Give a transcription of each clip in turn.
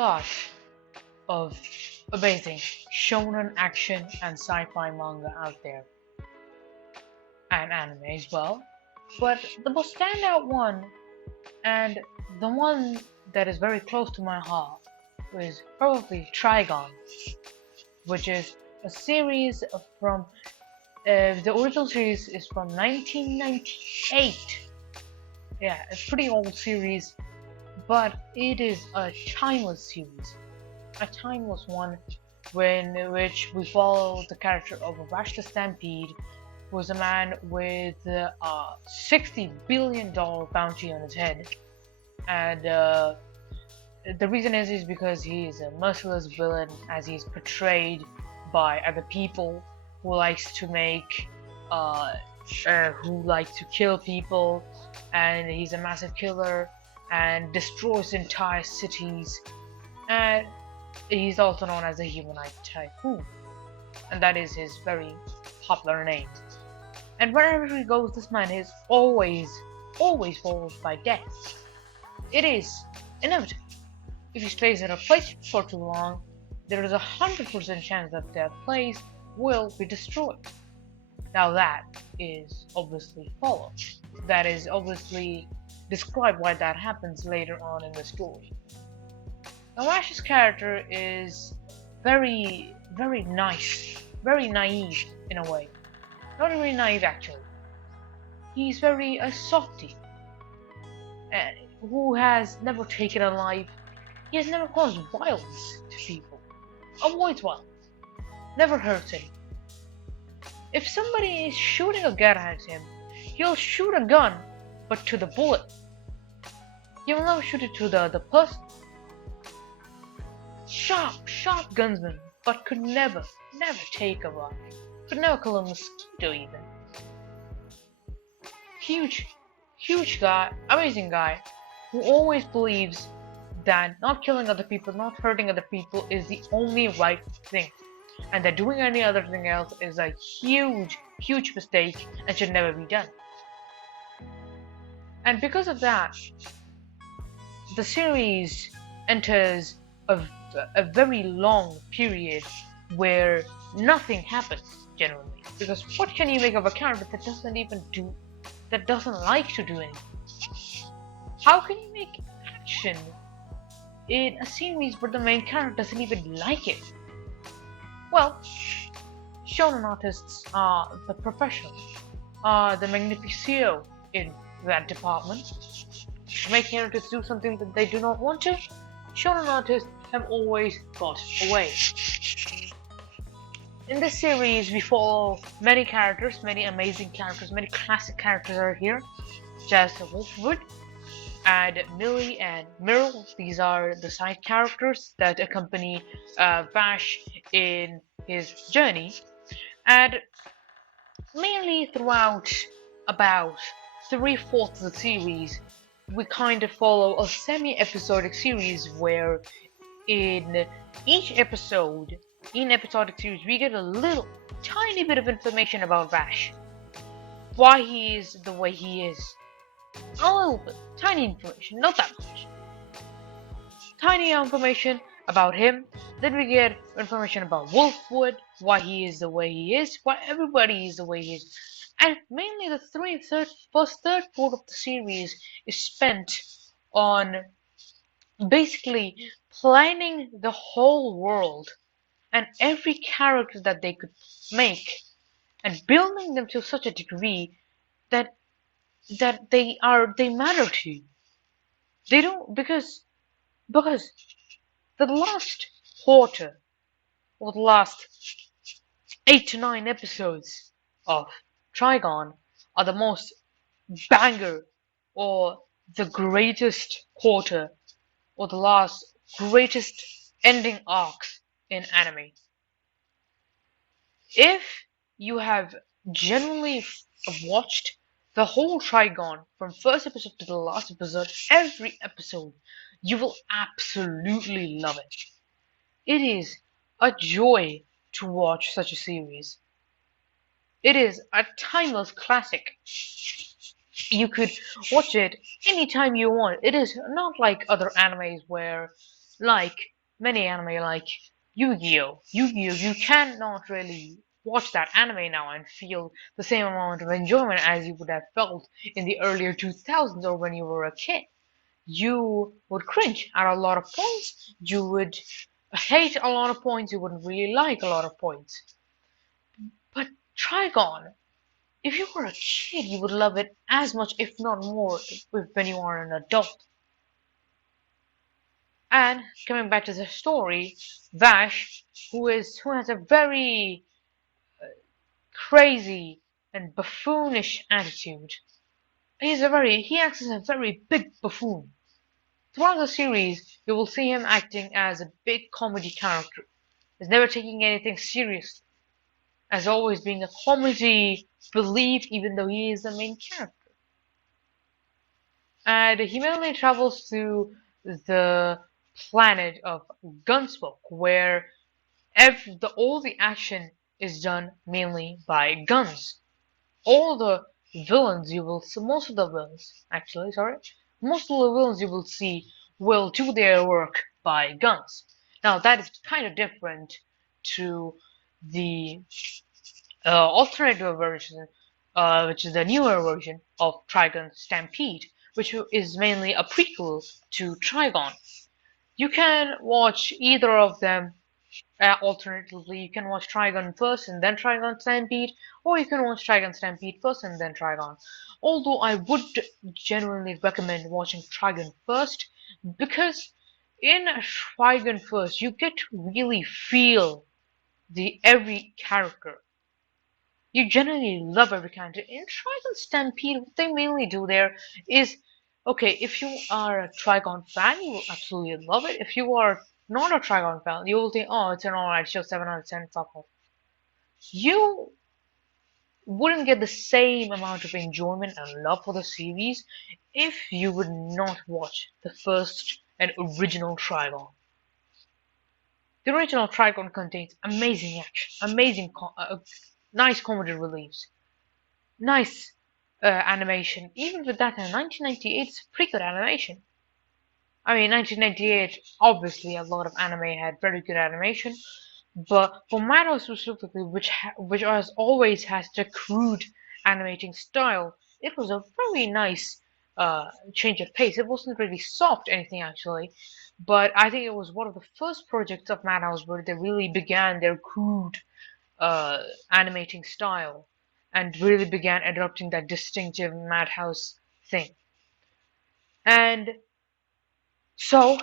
lot of amazing shonen action and sci-fi manga out there, and anime as well. But the most standout one, and the one that is very close to my heart, was probably Trigun, which is a series from the original series is from 1998. Yeah, it's a pretty old series, but it is a timeless series, a timeless one, in which we follow the character of Vash the Stampede, who is a man with a $60 billion bounty on his head, and the reason is because he is a merciless villain, as he's portrayed by other people who likes to make who like to kill people, and he's a massive killer and destroys entire cities, and he's also known as a humanite tycoon, and that is his very popular name. And wherever he goes, this man is always followed by death. It is inevitable. If he stays in a place for too long, there is 100% chance that that place will be destroyed. Now that is obviously followed. That is obviously described why that happens later on in the story. Now Ash's character is very nice, very naive in a way. Not very naive actually. He's very a softy, who has never taken a life. He has never caused violence to people. Avoids violence. Never hurts anyone. If somebody is shooting a gun at him, he'll shoot a gun, but to the bullet. He will never shoot it to the other person. Sharp gunsman, but could never take a life. Could never kill a mosquito even. Huge guy, amazing guy, who always believes that not killing other people, not hurting other people is the only right thing, and that doing any other thing else is a huge mistake and should never be done. And because of that, the series enters a very long period where nothing happens generally. Because what can you make of a character that doesn't like to do anything? How can you make action in a series where the main character doesn't even like it? Well, shonen artists are the professionals, are the magnificio in that department. To make characters do something that they do not want to, shonen artists have always got away. In this series, we follow many characters, many amazing characters, many classic characters are here, such as Wolfwood, and Millie and Meryl. These are the side characters that accompany Vash in his journey, and mainly throughout about 3/4 of the series, we kind of follow a semi-episodic series where in each episodic series, we get a little tiny bit of information about Vash, why he is the way he is. A little bit, tiny information, not that much. Tiny information about him. Then we get information about Wolfwood, why he is the way he is, why everybody is the way he is. And mainly the first third fourth of the series is spent on basically planning the whole world and every character that they could make, and building them to such a degree that they matter to you. They don't because the last quarter or the last 8 to 9 episodes of Trigun are the most banger, or the greatest quarter, or the last greatest ending arcs in anime. If you have genuinely watched the whole Trigun from first episode to the last episode, every episode, you will absolutely love it. It is a joy to watch such a series. It is a timeless classic. You could watch it anytime you want. It is not like other animes where like many anime like Yu-Gi-Oh! Yu-Gi-Oh! You cannot really watch that anime now and feel the same amount of enjoyment as you would have felt in the earlier 2000s or when you were a kid. You would cringe at a lot of points, you would hate a lot of points, you wouldn't really like a lot of points. But Trigon, if you were a kid, you would love it as much, if not more, when you are an adult. And coming back to the story, Vash, who has a very crazy and buffoonish attitude. He acts as a very big buffoon. Throughout the series, you will see him acting as a big comedy character. He's never taking anything seriously, as always being a comedy relief, even though he is the main character. And he mainly travels to the planet of Gunsmoke, where all the action is done mainly by guns. All the villains you will see, most of the villains, actually, sorry, most of the villains you will see will do their work by guns. Now that is kind of different to the alternative version, which is the newer version of Trigun Stampede, which is mainly a prequel to Trigon. You can watch either of them. Alternatively, you can watch Trigun first and then Trigun Stampede, or you can watch Trigun Stampede first and then Trigun. Although I would genuinely recommend watching Trigun first, because in Trigun first, you get to really feel the every character. You generally love every character. In Trigun Stampede, what they mainly do there is, okay, if you are a Trigon fan, you will absolutely love it. If you are not a Trigon fan, you will think, oh, it's an alright show, 7 out of 10, fuck off. You wouldn't get the same amount of enjoyment and love for the series if you would not watch the first and original Trigon. The original Trigon contains amazing action, nice comedy reliefs, nice animation. Even with that, in 1998, it's pretty good animation. I mean, 1998, obviously, a lot of anime had very good animation, but for Madhouse specifically, which has always has the crude animating style, it was a very nice change of pace. It wasn't really soft anything actually, but I think it was one of the first projects of Madhouse where they really began their crude uh, animating style and really began adopting that distinctive Madhouse thing. And so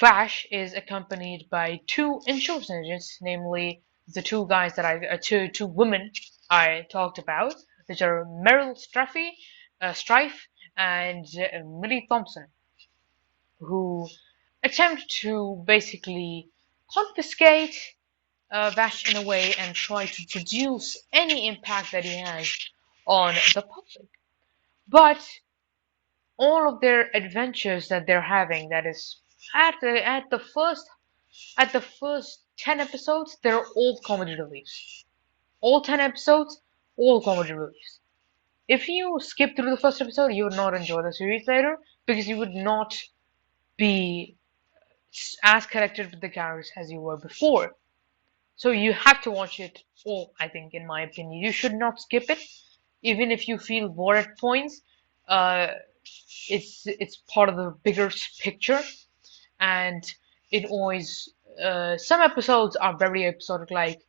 Vash is accompanied by two insurance agents, namely the two guys that two women I talked about, which are Meryl Strife, and Millie Thompson, who attempt to basically confiscate Vash in a way and try to produce any impact that he has on the public. But all of their adventures that they're having, that is at the first 10 episodes, they're all comedy reliefs. All 10 episodes, all comedy reliefs. If you skip through the first episode, you would not enjoy the series later because you would not be as connected with the characters as you were before. So you have to watch it all, I think, in my opinion. You should not skip it, even if you feel bored at points. Uh, it's part of the bigger picture, and it always some episodes are very episodic, like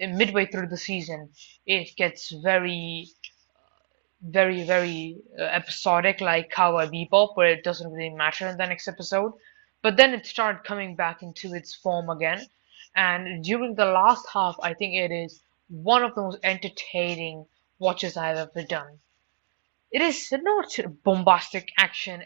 midway through the season it gets very episodic, like Cowboy Bebop, where it doesn't really matter in the next episode, but then it started coming back into its form again. And during the last half, I think it is one of the most entertaining watches I've ever done. It is not bombastic action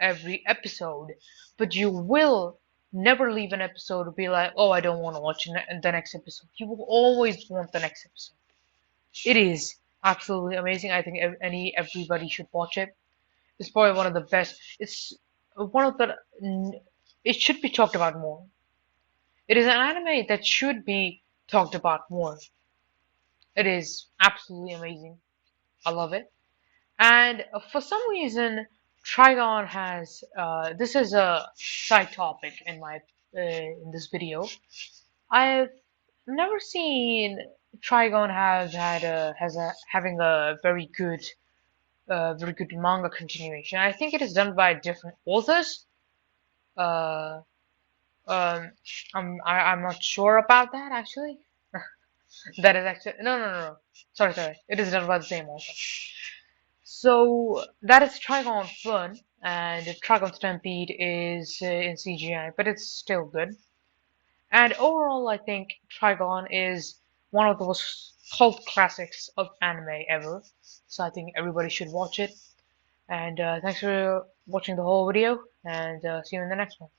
every episode, but you will never leave an episode to be like, oh, I don't want to watch the next episode. You will always want the next episode. It is absolutely amazing. I think everybody should watch it. It's probably one of the best. It's one of the. It should be talked about more. It is an anime that should be talked about more. It is absolutely amazing. I love it. And for some reason, Trigon has this is a side topic in my in this video. I've never seen Trigon having a very good manga continuation. I think it is done by different authors. Uh, um, I'm not sure about that actually. That is actually no. Sorry. It is done by the same author. So that is Trigon Fun, and Trigon Stampede is in CGI, but it's still good. And overall, I think Trigon is one of the most cult classics of anime ever. So I think everybody should watch it. And thanks for watching the whole video, and see you in the next one.